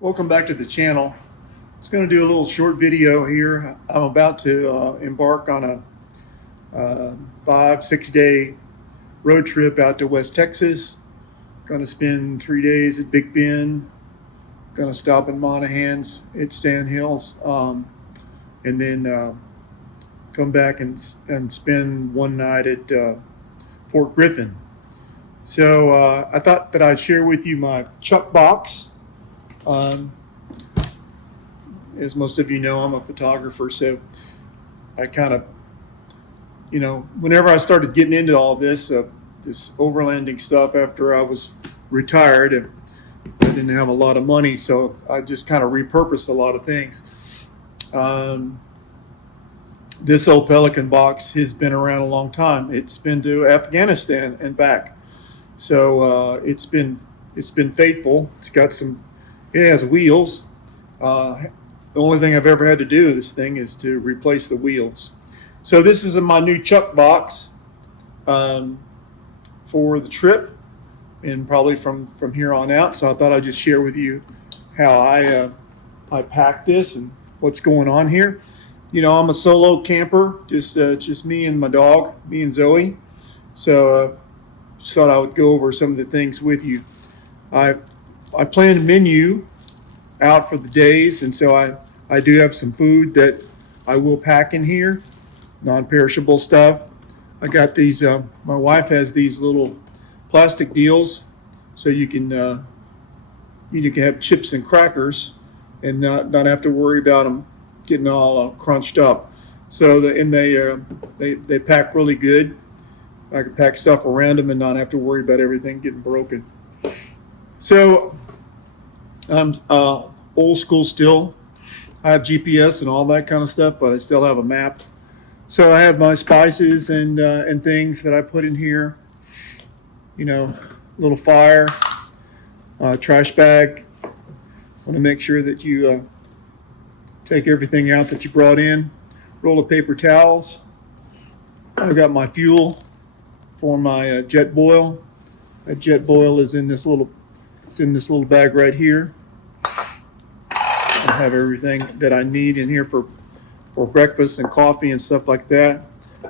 Welcome back to the channel. Just going to do a little short video here. I'm about to embark on a 5-6 day road trip out to West Texas. Going to spend 3 days at Big Bend. Going to stop in Monahans at Sand Hills, and then come back and spend one night at Fort Griffin. So I thought that I'd share with you my chuck box. As most of you know, I'm a photographer, so I kind of, whenever I started getting into all this overlanding stuff after I was retired, and I didn't have a lot of money, so I just kind of repurposed a lot of things. This old Pelican box has been around a long time. It's been to Afghanistan and back, so it's been faithful. It has wheels. The only thing I've ever had to do with this thing is to replace the wheels. So this is my new chuck box for the trip, and probably from here on out. So I thought I'd just share with you how I packed this and what's going on here. I'm a solo camper, just me and my dog, me and Zoe. So just thought I would go over some of the things with you. I planned a menu out for the days, and so I do have some food that I will pack in here, non-perishable stuff. I got these, my wife has these little plastic deals, so you can have chips and crackers and not have to worry about them getting all crunched up. So they pack really good. I can pack stuff around them and not have to worry about everything getting broken. So I'm old school still. I have GPS and all that kind of stuff, but I still have a map. So I have my spices and things that I put in here. Little fire, trash bag. I want to make sure that you take everything out that you brought in. Roll of paper towels. I've got my fuel for my jet boil. That jet boil is in this little bag right here. I have everything that I need in here for breakfast and coffee and stuff like that.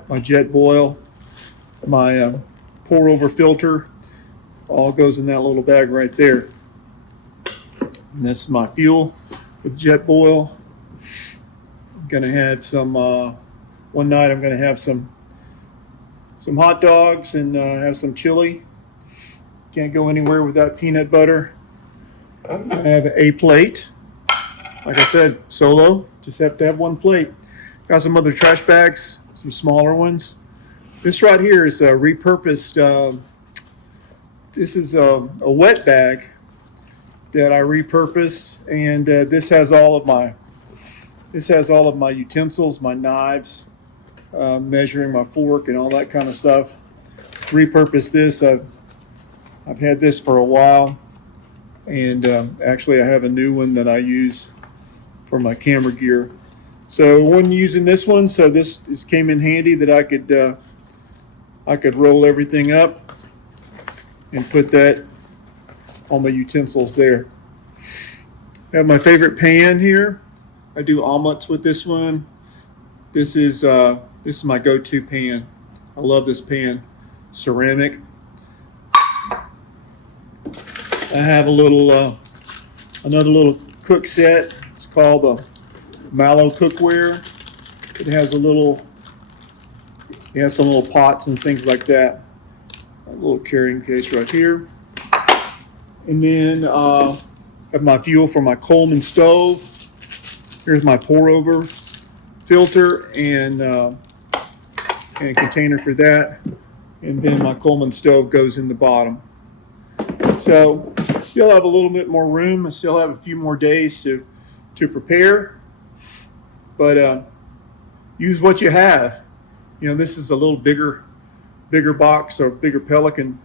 My jet boil, my pour over filter, all goes in that little bag right there. And this is my fuel for the jet boil. I'm gonna have some one night. I'm gonna have some hot dogs and have some chili. Can't go anywhere without peanut butter. I have a plate. Like I said, solo, just have to have one plate. Got some other trash bags, some smaller ones. This right here is a repurposed, this is a wet bag that I repurposed, and this has all of my utensils, my knives, measuring my fork and all that kind of stuff. Repurposed this. I've had this for a while, and actually I have a new one that I use for my camera gear. So when using this one, so this came in handy that I could roll everything up and put that on my utensils there. I have my favorite pan here. I do omelets with this one. This is my go-to pan. I love this pan, ceramic. I have another little cook set. It's called the Mallow cookware. It has some little pots and things like that. A little carrying case right here. And then I have my fuel for my Coleman stove. Here's my pour over filter and container for that. And then my Coleman stove goes in the bottom. So I still have a little bit more room. I still have a few more days to prepare, but use what you have. This is a little bigger box or bigger Pelican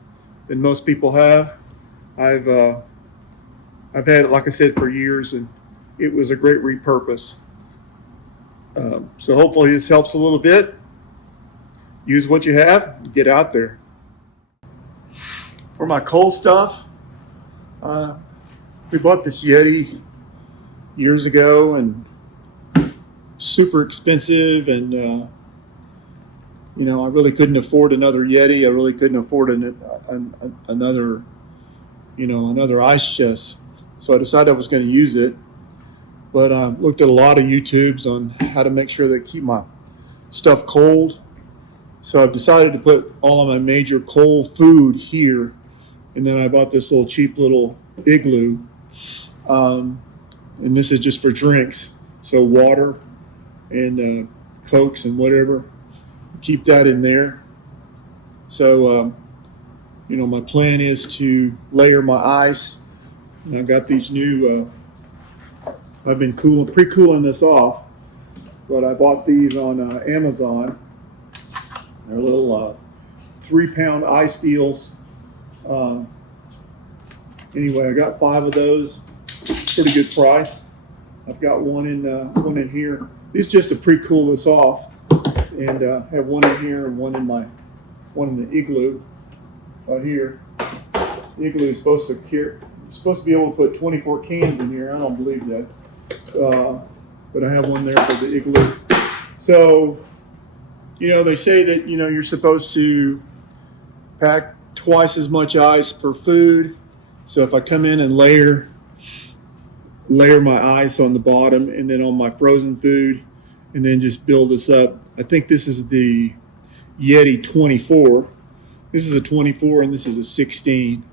than most people have. I've had it, like I said, for years, and it was a great repurpose. So hopefully this helps a little bit. Use what you have, get out there. For my coal stuff, we bought this Yeti years ago, and super expensive, and I really couldn't afford another Yeti. I really couldn't afford another another ice chest. So I decided I was going to use it, but I looked at a lot of YouTubes on how to make sure that I keep my stuff cold. So I've decided to put all of my major cold food here, and then I bought this little cheap little igloo, and this is just for drinks. So water and Cokes and whatever, keep that in there. So my plan is to layer my ice. And I've got these new. I've been pre-cooling this off, but I bought these on Amazon. They're little 3-pound ice deals. Anyway, I got 5 of those. Pretty good price. I've got one in here. These just to pre-cool this off, and have one in here and one in the igloo right here. The igloo is supposed to be able to put 24 cans in here. I don't believe that, but I have one there for the igloo. So, they say that you're supposed to pack twice as much ice per food. So if I come in and layer my ice on the bottom and then on my frozen food, and then just build this up. I think this is the Yeti 24. This is a 24 and this is a 16.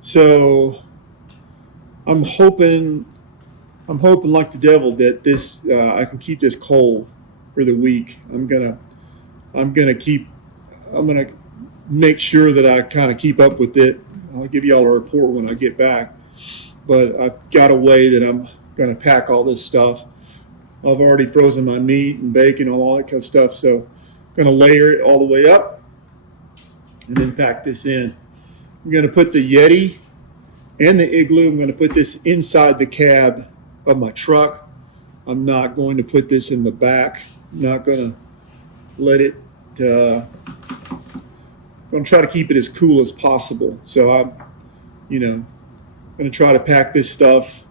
So I'm hoping like the devil that this I can keep this cold for the week. I'm gonna make sure that I kind of keep up with it. I'll give you all a report when I get back. But I've got a way that I'm going to pack all this stuff. I've already frozen my meat and bacon and all that kind of stuff. So I'm going to layer it all the way up and then pack this in. I'm going to put the Yeti and the igloo, I'm going to put this inside the cab of my truck. I'm not going to put this in the back. I'm not going to let it, I'm going to try to keep it as cool as possible. So I'm going to try to pack this stuff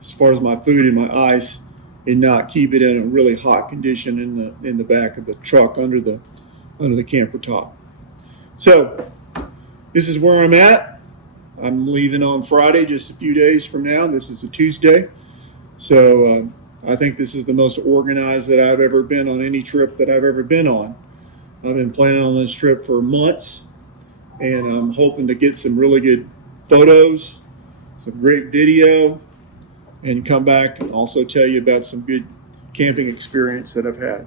as far as my food and my ice, and not keep it in a really hot condition in the back of the truck under the camper top. So this is where I'm at. I'm leaving on Friday, just a few days from now. This is a Tuesday. So I think this is the most organized that I've ever been on any trip that I've ever been on. I've been planning on this trip for months, and I'm hoping to get some really good photos, some great video, and come back and also tell you about some good camping experience that I've had.